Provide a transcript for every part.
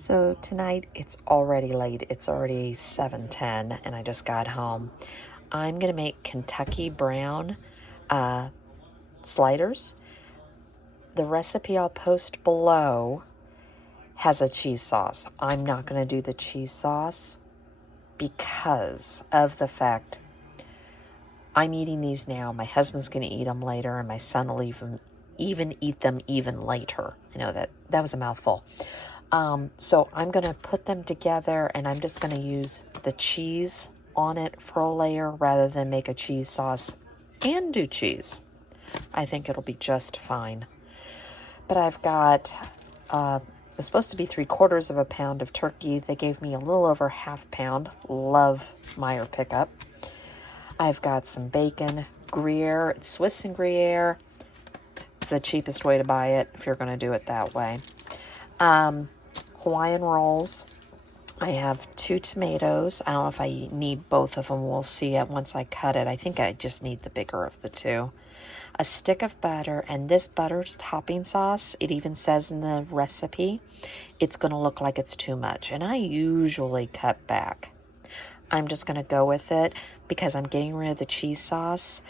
So tonight, it's already late. It's already 7:10 and I just got home. I'm going to make Kentucky Brown sliders. The recipe I'll post below has a cheese sauce. I'm not going to do the cheese sauce because of the fact I'm eating these now. My husband's going to eat them later, and my son will even eat them even later. I know that was a mouthful. So I'm going to put them together, and I'm just going to use the cheese on it for a layer rather than make a cheese sauce and do cheese. I think it'll be just fine. But I've got, it's supposed to be 3/4 of a pound of turkey. They gave me a little over half pound. Love Meyer pickup. I've got some bacon, Gruyere. It's Swiss and Gruyere. It's the cheapest way to buy it if you're going to do it that way. Hawaiian rolls. I have 2 tomatoes. I don't know if I need both of them. We'll see it once I cut it. I think I just need the bigger of the 2. A stick of butter, and this butter topping sauce, it even says in the recipe, it's going to look like it's too much. And I usually cut back. I'm just going to go with it because I'm getting rid of the cheese sauce.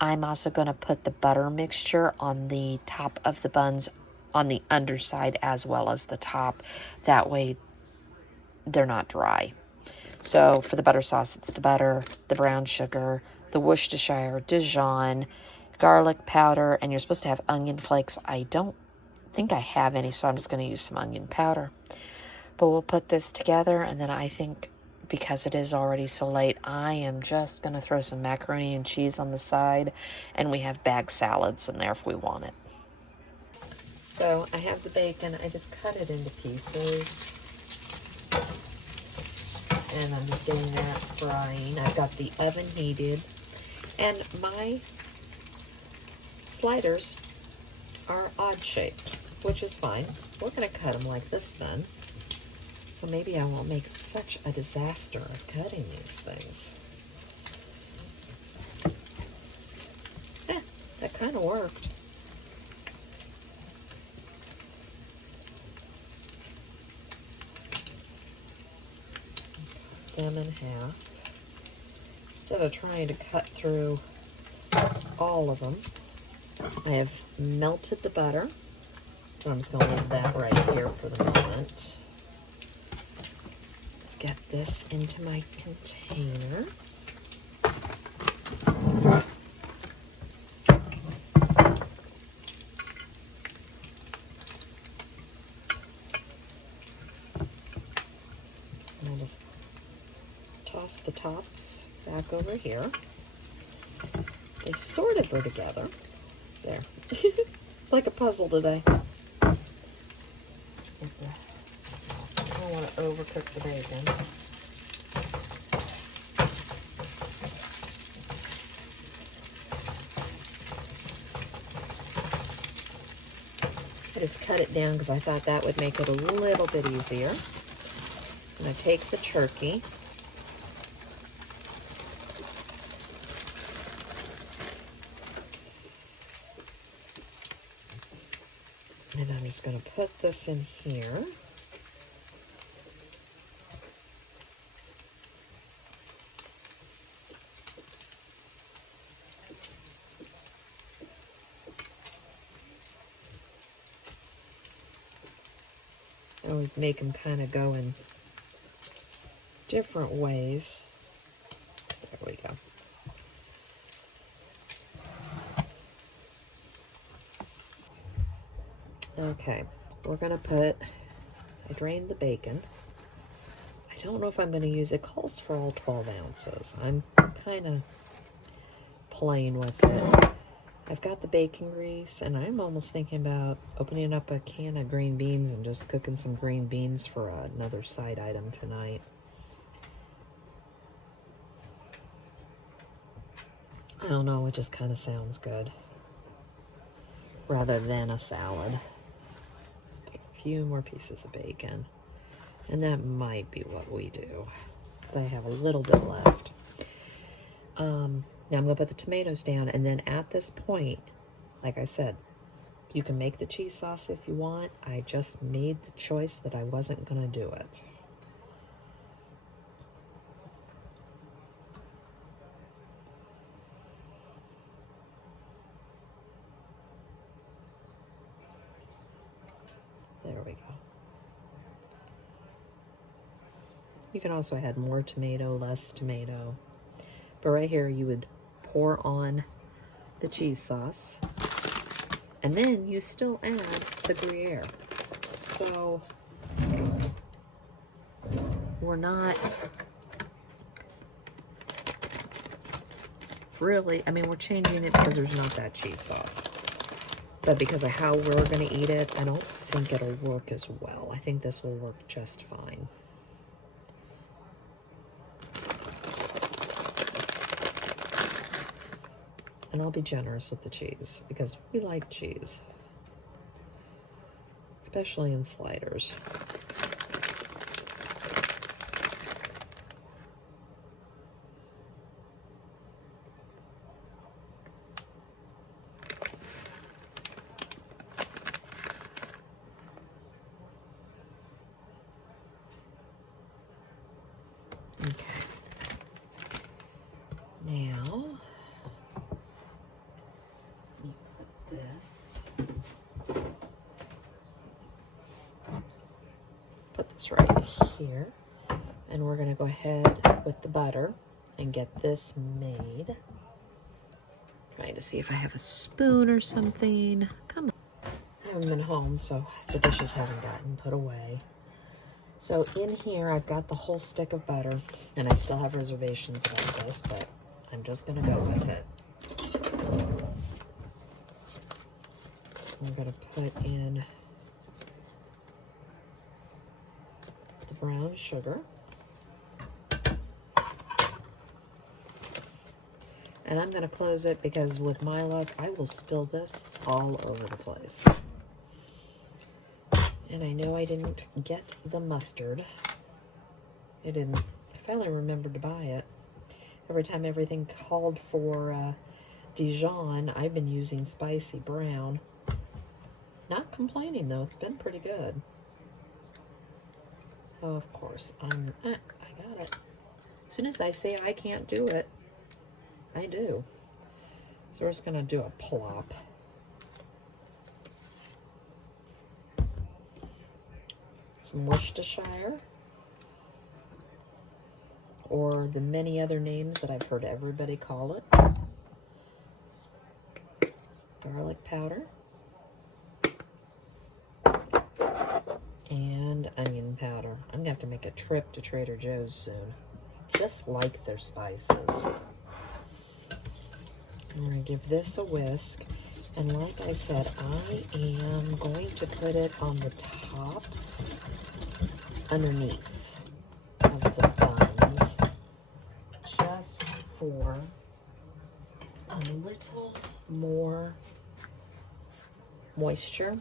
I'm also going to put the butter mixture on the top of the buns on the underside as well as the top. That way they're not dry. So for the butter sauce, it's the butter, the brown sugar, the Worcestershire, Dijon, garlic powder, and you're supposed to have onion flakes. I don't think I have any, so I'm just going to use some onion powder. But we'll put this together, and then I think because it is already so late, I am just going to throw some macaroni and cheese on the side, and we have bag salads in there if we want it. So I have the bacon. I just cut it into pieces. And I'm just getting that frying. I've got the oven heated. And my sliders are odd shaped, which is fine. We're going to cut them like this then. So maybe I won't make such a disaster of cutting these things. That kind of worked. Them in half. Instead of trying to cut through all of them, I have melted the butter. So I'm just going to leave that right here for the moment. Let's get this into my container. And I'll just toss the tops back over here. They sort of go together. There. It's like a puzzle today. I don't want to overcook the bacon. I just cut it down because I thought that would make it a little bit easier. I'm going to take the turkey. And I'm just going to put this in here. I always make them kind of go in different ways. There we go. Okay, we're going to put, I drained the bacon. I don't know if I'm going to use, it calls for all 12 ounces. I'm kind of playing with it. I've got the bacon grease, and I'm almost thinking about opening up a can of green beans and just cooking some green beans for another side item tonight. I don't know, it just kind of sounds good. Rather than a salad. Let's put a few more pieces of bacon. And that might be what we do, because I have a little bit left. Now I'm going to put the tomatoes down, and then at this point, like I said, You can make the cheese sauce if you want. I just made the choice that I wasn't going to do it. There we go. You can also add more tomato, less tomato. But right here, you would pour on the cheese sauce, and then you still add the Gruyere. So we're not really, I mean, we're changing it because there's not that cheese sauce. But because of how we're going to eat it, I don't think it'll work as well. I think this will work just fine. And I'll be generous with the cheese because we like cheese, especially in sliders. Okay. Now, put this right here, and we're going to go ahead with the butter and get this made. Trying to see if I have a spoon or something. Come on. I haven't been home, so the dishes haven't gotten put away. So in here, I've got the whole stick of butter, and I still have reservations about this, but I'm just going to go with it. We're going to put in the brown sugar. And I'm going to close it because with my luck, I will spill this all over the place. And I know I didn't get the mustard. I didn't. I finally remembered to buy it. Every time everything called for Dijon, I've been using spicy brown. Not complaining though, it's been pretty good. Oh, of course, I got it. As soon as I say I can't do it, I do. So we're just gonna do a plop. Some Worcestershire, or the many other names that I've heard everybody call it. Garlic powder. And onion powder. I'm gonna have to make a trip to Trader Joe's soon. Just like their spices. I'm gonna give this a whisk. And like I said, I am going to put it on the tops underneath of the buns, just for a little more moisture.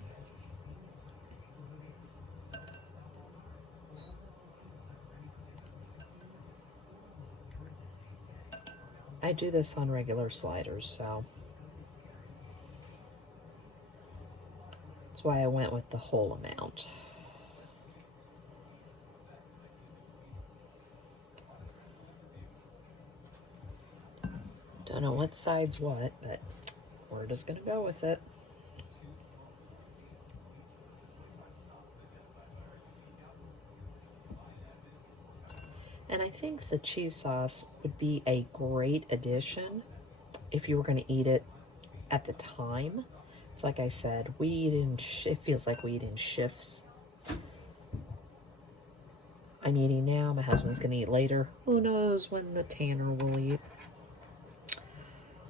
I do this on regular sliders, so that's why I went with the whole amount. Don't know what side's what, but we're just gonna go with it. And I think the cheese sauce would be a great addition if you were going to eat it at the time. It's like I said, we eat in, it feels like we eat in shifts. I'm eating now, my husband's going to eat later. Who knows when the Tanner will eat.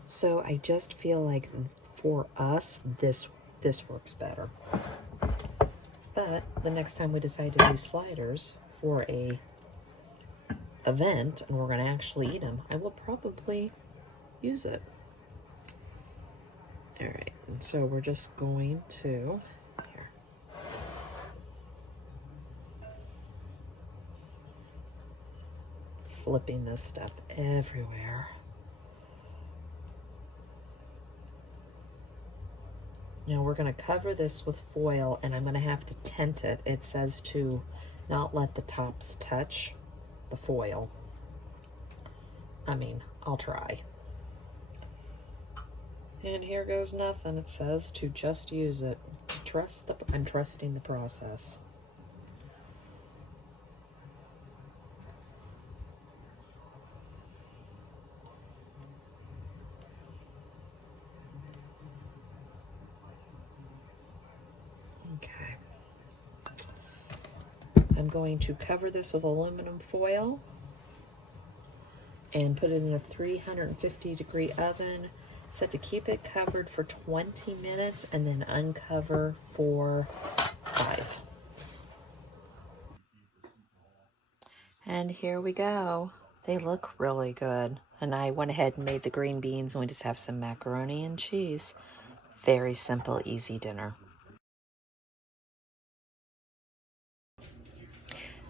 So I just feel like for us, this works better. But the next time we decide to do sliders for a event and we're going to actually eat them, I will probably use it. All right, and so we're just going to here. Flipping this stuff everywhere. Now we're going to cover this with foil, and I'm going to have to tent it. It says to not let the tops touch the foil. I mean, I'll try. And here goes nothing. It says to just use it. I'm trusting the process. Okay. I'm going to cover this with aluminum foil and put it in a 350-degree oven, set to keep it covered for 20 minutes, and then uncover for 5. And here we go. They look really good. And I went ahead and made the green beans, and we just have some macaroni and cheese. Very simple, easy dinner.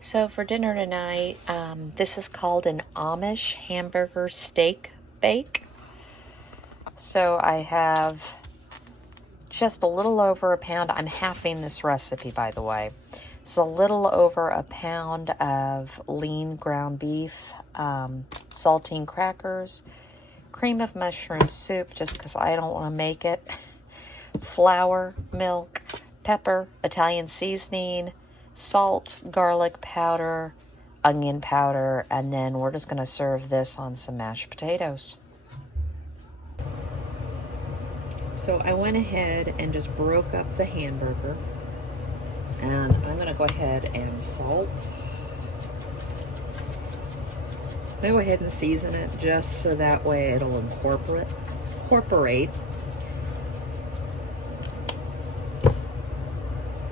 So for dinner tonight, this is called an Amish Hamburger steak bake. So I have just a little over a pound. I'm halving this recipe, by the way. It's a little over a pound of lean ground beef, saltine crackers, cream of mushroom soup, just because I don't want to make it, flour, milk, pepper, Italian seasoning, salt, garlic powder, onion powder, and then we're just going to serve this on some mashed potatoes. So I went ahead and just broke up the hamburger, and I'm going to go ahead and salt. I'm going to go ahead and season it just so that way it'll incorporate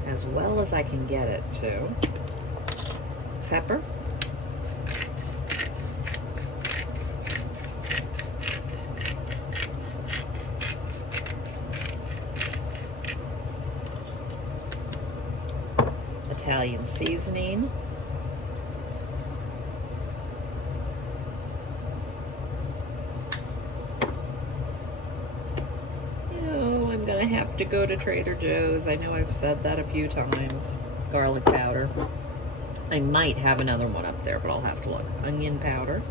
as well as I can get it to. Pepper. Italian seasoning. Oh, I'm gonna have to go to Trader Joe's. I know I've said that a few times. Garlic powder. I might have another one up there, but I'll have to look. Onion powder.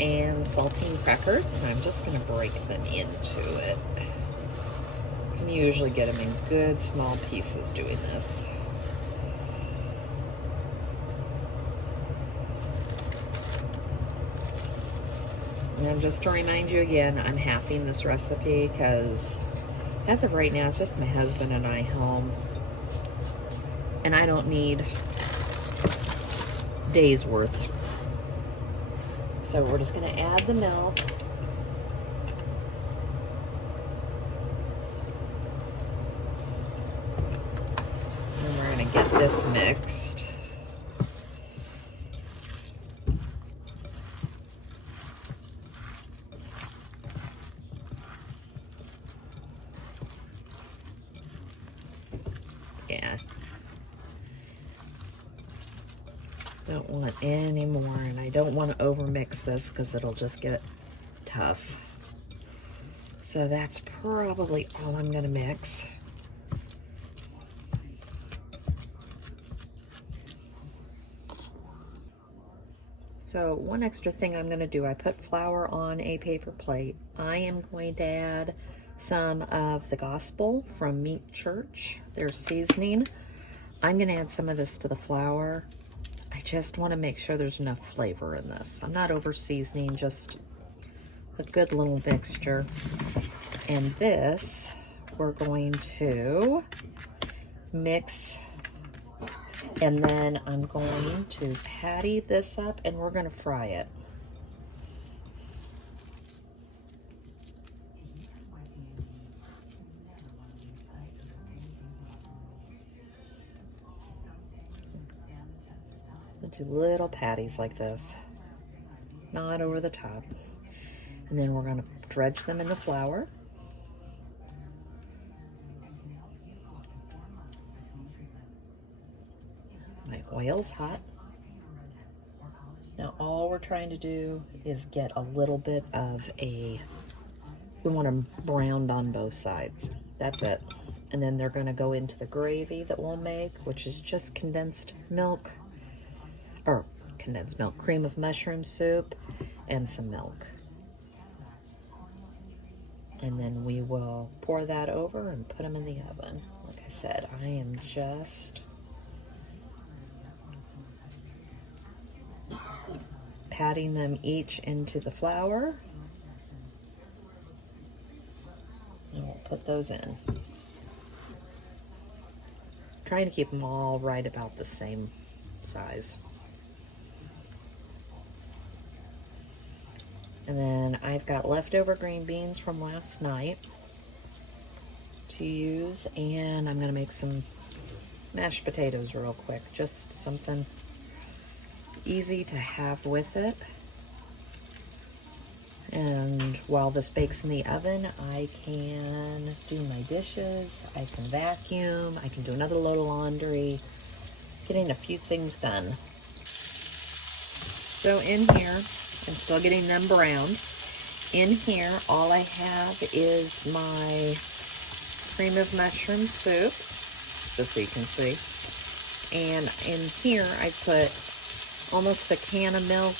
And saltine crackers, and I'm just going to break them into it. You can usually get them in good small pieces doing this. And just to remind you again, I'm halving this recipe because as of right now, it's just my husband and I home. And I don't need days worth. So we're just going to add the milk. And we're going to get this mixed. Yeah. Don't want any more, and I don't want to overmix this because it'll just get tough. So that's probably all I'm going to mix. So one extra thing I'm going to do, I put flour on a paper plate. I am going to add some of the Gospel from Meat Church, their seasoning. I'm going to add some of this to the flour. I just want to make sure there's enough flavor in this. I'm not over seasoning, just a good little mixture. And this, we're going to mix, and then I'm going to patty this up and we're going to fry it. Do little patties like this, not over the top. And then we're going to dredge them in the flour. My oil's hot. Now all we're trying to do is get a little bit of we want them browned on both sides. That's it. And then they're gonna go into the gravy that we'll make, which is just condensed milk, cream of mushroom soup, and some milk. And then we will pour that over and put them in the oven. Like I said, I am just patting them each into the flour. And we'll put those in. Trying to keep them all right about the same size. And then I've got leftover green beans from last night to use, and I'm gonna make some mashed potatoes real quick. Just something easy to have with it. And while this bakes in the oven, I can do my dishes, I can vacuum, I can do another load of laundry, getting a few things done. So in here, I'm still getting them browned. In here, all I have is my cream of mushroom soup, just so you can see. And in here, I put almost a can of milk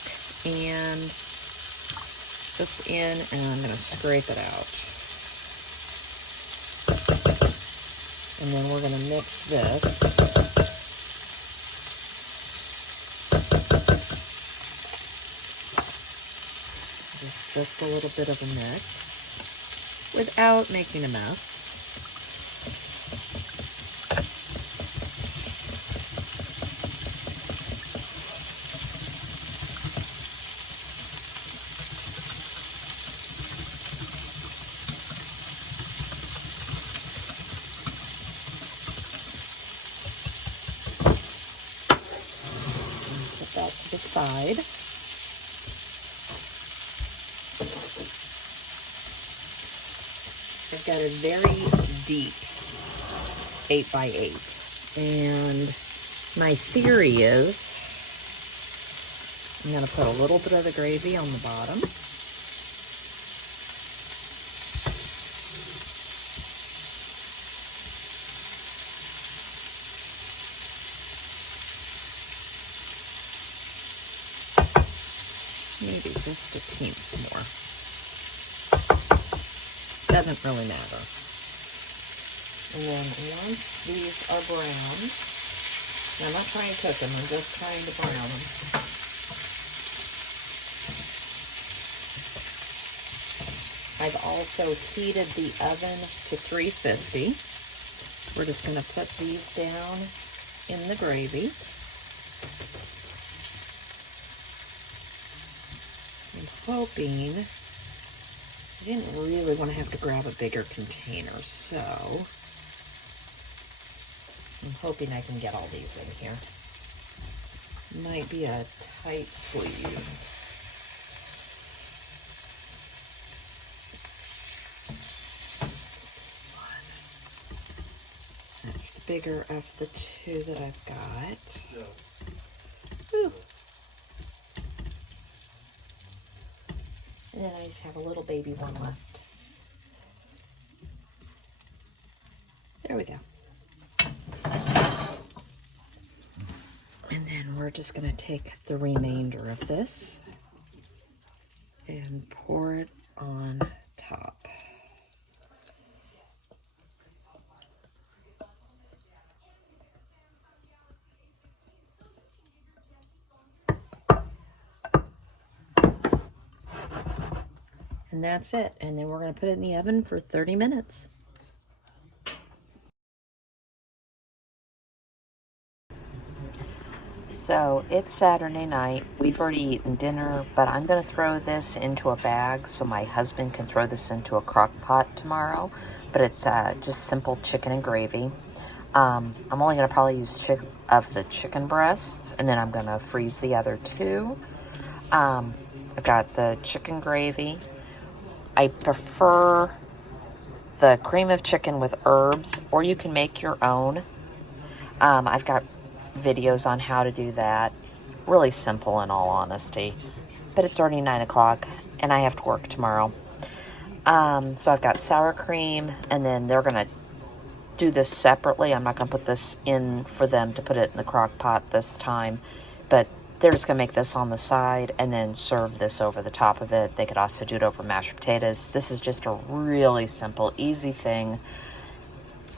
and just in, and I'm going to scrape it out. And then we're going to mix this. Just a little bit of a mix without making a mess. Put that to the side. I've got a very deep 8x8, and my theory is I'm going to put a little bit of the gravy on the bottom. Maybe just a teensy more. Doesn't really matter. And then once these are browned, and I'm not trying to cook them, I'm just trying to brown them. I've also heated the oven to 350. We're just going to put these down in the gravy. I'm hoping, I didn't really want to have to grab a bigger container, so I'm hoping I can get all these in here. Might be a tight squeeze. This one. That's the bigger of the two that I've got. Ooh. And then I just have a little baby one left. There we go. And then we're just going to take the remainder of this and pour it on top. And that's it. And then we're going to put it in the oven for 30 minutes. So it's Saturday night. We've already eaten dinner, but I'm going to throw this into a bag so my husband can throw this into a crock pot tomorrow. But it's just simple chicken and gravy. I'm only going to probably use the chicken breasts, and then I'm going to freeze the other two. I've got the chicken gravy. I prefer the cream of chicken with herbs, or you can make your own. I've got videos on how to do that. really simple in all honesty. But it's already 9 o'clock and I have to work tomorrow. So I've got sour cream, and then they're going to do this separately. I'm not going to put this in for them to put it in the crock pot this time, but they're just going to make this on the side and then serve this over the top of it. They could also do it over mashed potatoes. This is just a really simple, easy thing.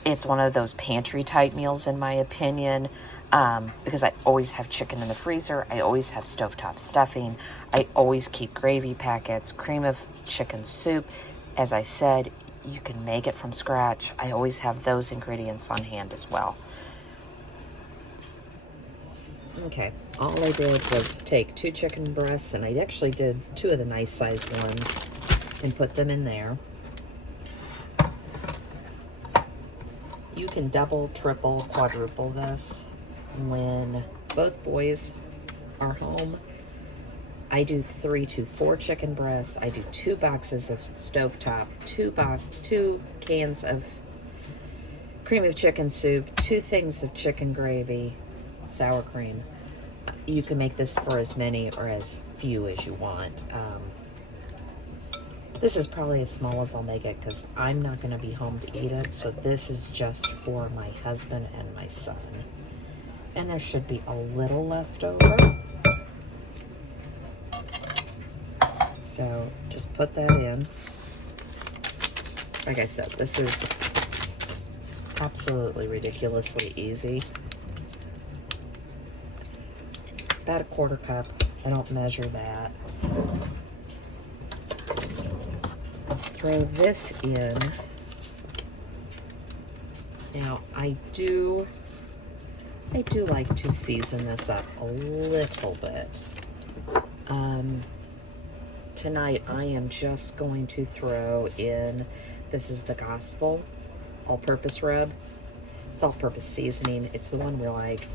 It's one of those pantry type meals in my opinion, because I always have chicken in the freezer. I always have stovetop stuffing. I always keep gravy packets, cream of chicken soup. As I said, you can make it from scratch. I always have those ingredients on hand as well. Okay, all I did was take 2 chicken breasts, and I actually did 2 of the nice sized ones and put them in there. You can double, triple, quadruple this when both boys are home. I do 3 to 4 chicken breasts. I do 2 boxes of stovetop, 2 cans of cream of chicken soup, 2 things of chicken gravy, sour cream. You can make this for as many or as few as you want. This is probably as small as I'll make it because I'm not going to be home to eat it. So this is just for my husband and my son. And there should be a little left over. So just put that in. Like I said, this is absolutely ridiculously easy. About a 1/4 cup. I don't measure that. Throw this in. Now I do like to season this up a little bit. Tonight I am just going to throw in, this is the Gospel all-purpose rub. It's all-purpose seasoning. It's the one we like.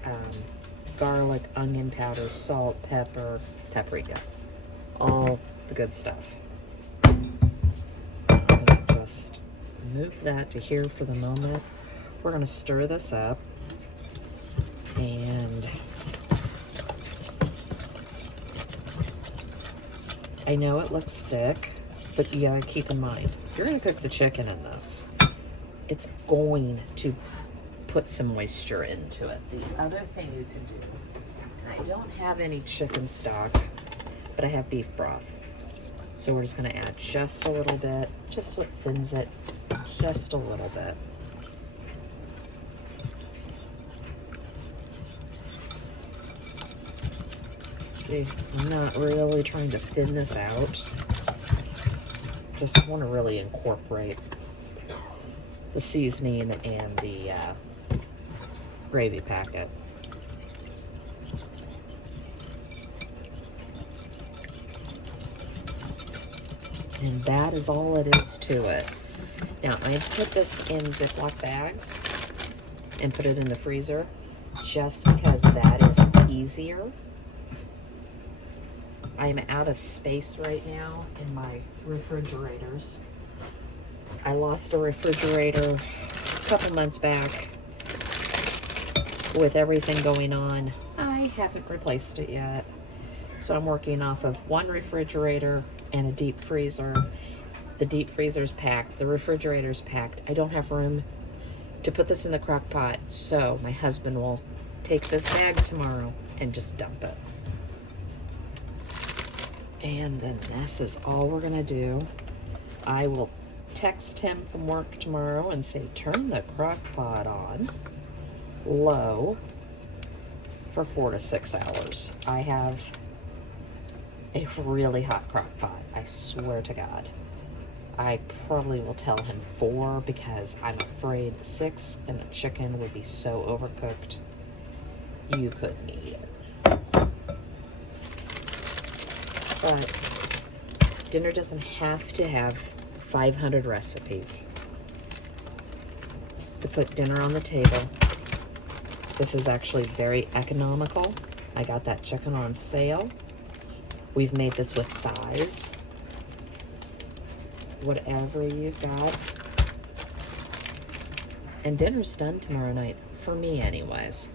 Garlic, onion powder, salt, pepper, paprika. All the good stuff. I'm gonna just move that to here for the moment. We're gonna stir this up, and I know it looks thick, but you gotta keep in mind, if you're gonna cook the chicken in this, it's going to put some moisture into it. The other thing you can do, and I don't have any chicken stock, but I have beef broth. So we're just gonna add just a little bit, just so it thins it just a little bit. See, I'm not really trying to thin this out. Just want to really incorporate the seasoning and the gravy packet. And that is all it is to it. Now, I put this in Ziploc bags and put it in the freezer just because that is easier. I'm out of space right now in my refrigerators. I lost a refrigerator a couple months back. With everything going on, I haven't replaced it yet. So I'm working off of one refrigerator and a deep freezer. The deep freezer's packed, the refrigerator's packed. I don't have room to put this in the crock pot, so my husband will take this bag tomorrow and just dump it. And then this is all we're gonna do. I will text him from work tomorrow and say, turn the crock pot on low for 4 to 6 hours. I have a really hot crock pot, I swear to God. I probably will tell him 4 because I'm afraid 6 and the chicken would be so overcooked you couldn't eat it. But dinner doesn't have to have 500 recipes to put dinner on the table. This is actually very economical. I got that chicken on sale. We've made this with thighs. Whatever you've got. And dinner's done tomorrow night, for me anyways.